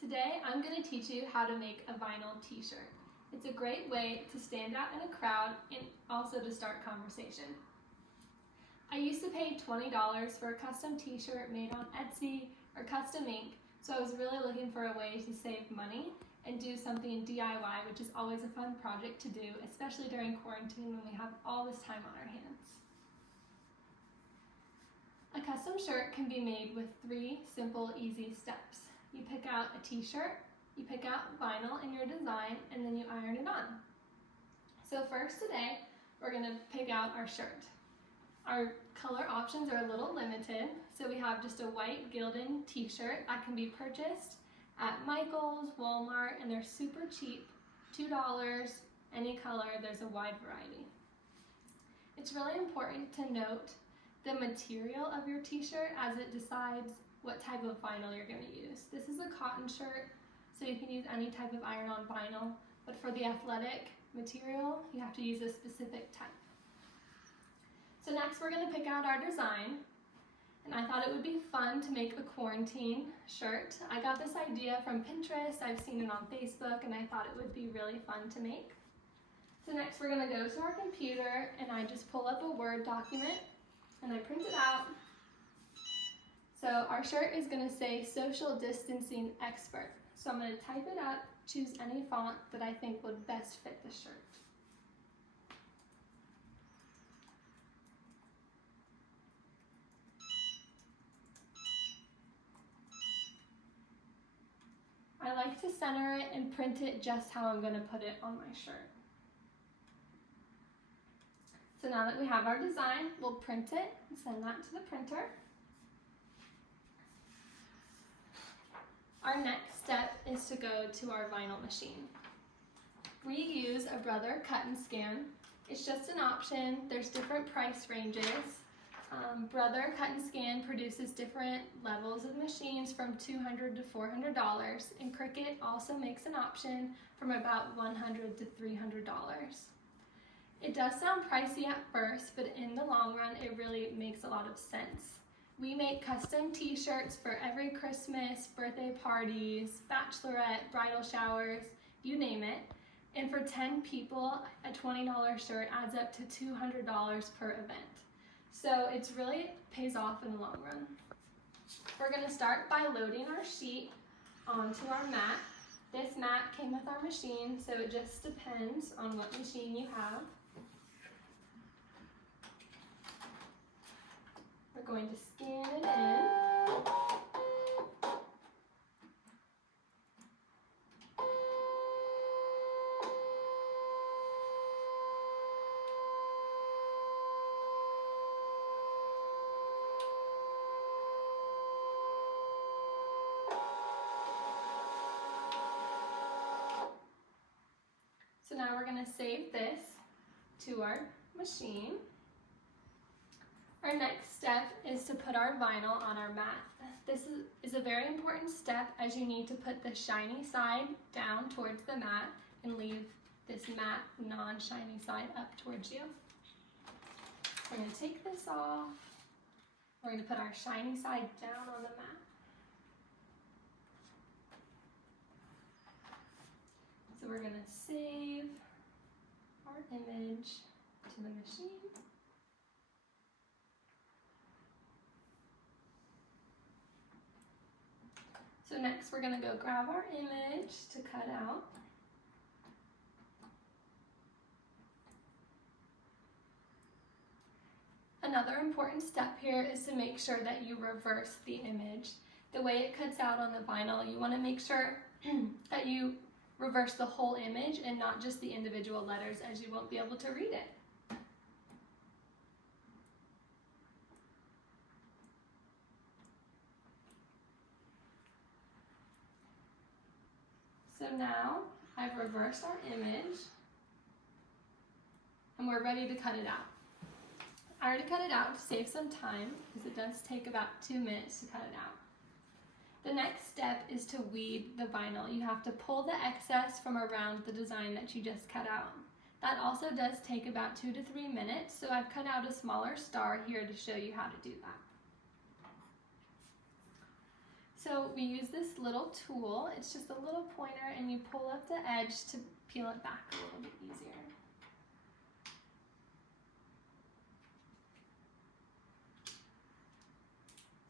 Today I'm going to teach you how to make a vinyl t-shirt. It's a great way to stand out in a crowd and also to start conversation. I used to pay $20 for a custom t-shirt made on Etsy or Custom Ink, so I was really looking for a way to save money and do something DIY, which is always a fun project to do, especially during quarantine when we have all this time on our hands. A custom shirt can be made with 3 simple, easy steps. You pick out a t-shirt, you pick out vinyl in your design, and then you iron it on. So first today, we're going to pick out our shirt. Our color options are a little limited, so we have just a white Gildan t-shirt that can be purchased at Michael's, Walmart, and they're super cheap, $2, any color, there's a wide variety. It's really important to note the material of your t-shirt as it decides what type of vinyl you're going to use. This is a cotton shirt, so you can use any type of iron-on vinyl, but for the athletic material, you have to use a specific type. So next we're going to pick out our design, and I thought it would be fun to make a quarantine shirt. I got this idea from Pinterest, I've seen it on Facebook, and I thought it would be really fun to make. So next we're going to go to our computer, and I just pull up a Word document, and I print it out. So our shirt is going to say Social Distancing Expert. So I'm going to type it up, choose any font that I think would best fit the shirt. I like to center it and print it just how I'm going to put it on my shirt. So now that we have our design, we'll print it and send that to the printer. Our next step is to go to our vinyl machine. We use a Brother Cut and Scan. It's just an option. There's different price ranges. Brother Cut and Scan produces different levels of machines from $200 to $400, and Cricut also makes an option from about $100 to $300. It does sound pricey at first, but in the long run, it really makes a lot of sense. We make custom t-shirts for every Christmas, birthday parties, bachelorette, bridal showers, you name it. And for 10 people, a $20 shirt adds up to $200 per event. So it's really pays off in the long run. We're going to start by loading our sheet onto our mat. This mat came with our machine, so it just depends on what machine you have. We're going to scan it in. So now we're going to save this to our machine. Our next step is to put our vinyl on our mat. This is a very important step as you need to put the shiny side down towards the mat and leave this matte, non-shiny side up towards you. We're going to take this off. We're going to put our shiny side down on the mat. So we're going to save our image to the machine. So next we're going to go grab our image to cut out. Another important step here is to make sure that you reverse the image. The way it cuts out on the vinyl, you want to make sure that you reverse the whole image and not just the individual letters, as you won't be able to read it. So now I've reversed our image and we're ready to cut it out. I already cut it out to save some time because it does take about 2 minutes to cut it out. The next step is to weed the vinyl. You have to pull the excess from around the design that you just cut out. That also does take about 2 to 3 minutes, so I've cut out a smaller star here to show you how to do that. So we use this little tool. It's just a little pointer and you pull up the edge to peel it back a little bit easier.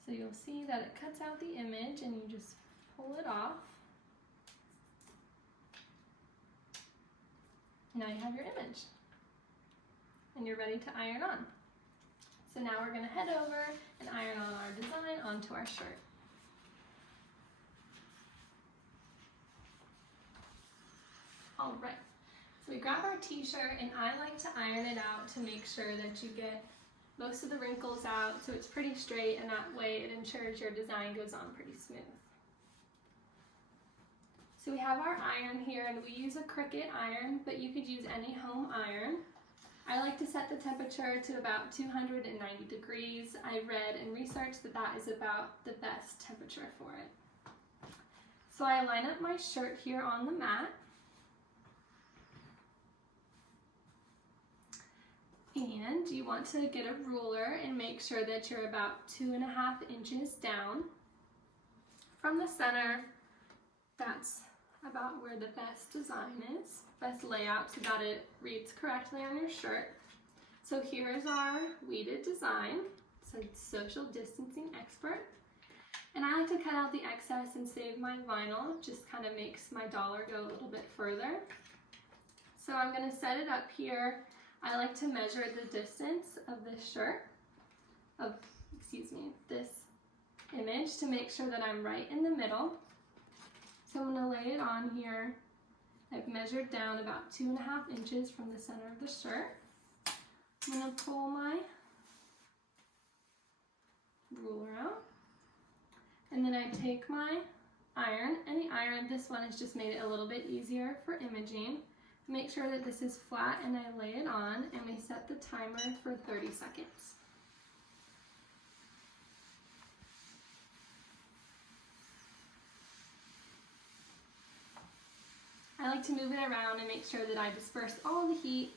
So you'll see that it cuts out the image and you just pull it off. Now you have your image and you're ready to iron on. So now we're going to head over and iron on our design onto our shirt. All right, so we grab our t-shirt and I like to iron it out to make sure that you get most of the wrinkles out so it's pretty straight, and that way it ensures your design goes on pretty smooth. So we have our iron here and we use a Cricut iron, but you could use any home iron. I like to set the temperature to about 290 degrees. I read and researched that that is about the best temperature for it. So I line up my shirt here on the mat. And you want to get a ruler and make sure that you're about 2.5 inches down from the center. That's about where the best design is, best layout, so that it reads correctly on your shirt. So here's our weeded design. So it's Social Distancing Expert. And I like to cut out the excess and save my vinyl. It just kind of makes my dollar go a little bit further. So I'm going to set it up here. I like to measure the distance of this shirt, this image, to make sure that I'm right in the middle. So I'm going to lay it on here. I've measured down about 2.5 inches from the center of the shirt. I'm going to pull my ruler out. And then I take my iron, any iron. This one has just made it a little bit easier for imaging. Make sure that this is flat and I lay it on, and we set the timer for 30 seconds. I like to move it around and make sure that I disperse all the heat.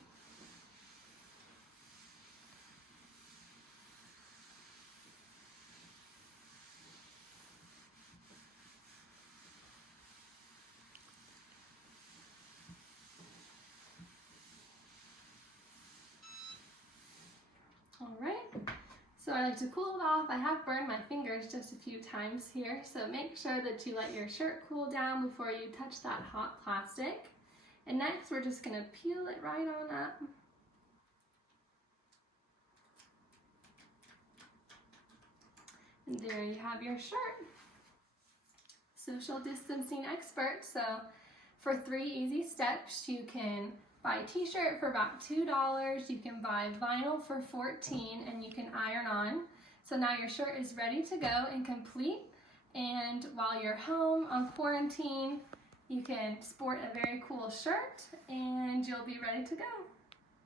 All right, so I like to cool it off. I have burned my fingers just a few times here, so make sure that you let your shirt cool down before you touch that hot plastic. And next, we're just gonna peel it right on up. And there you have your shirt. Social Distancing Expert. So for 3 easy steps, you can buy a t-shirt for about $2, you can buy vinyl for $14, and you can iron on. So now your shirt is ready to go and complete, and while you're home on quarantine, you can sport a very cool shirt and you'll be ready to go.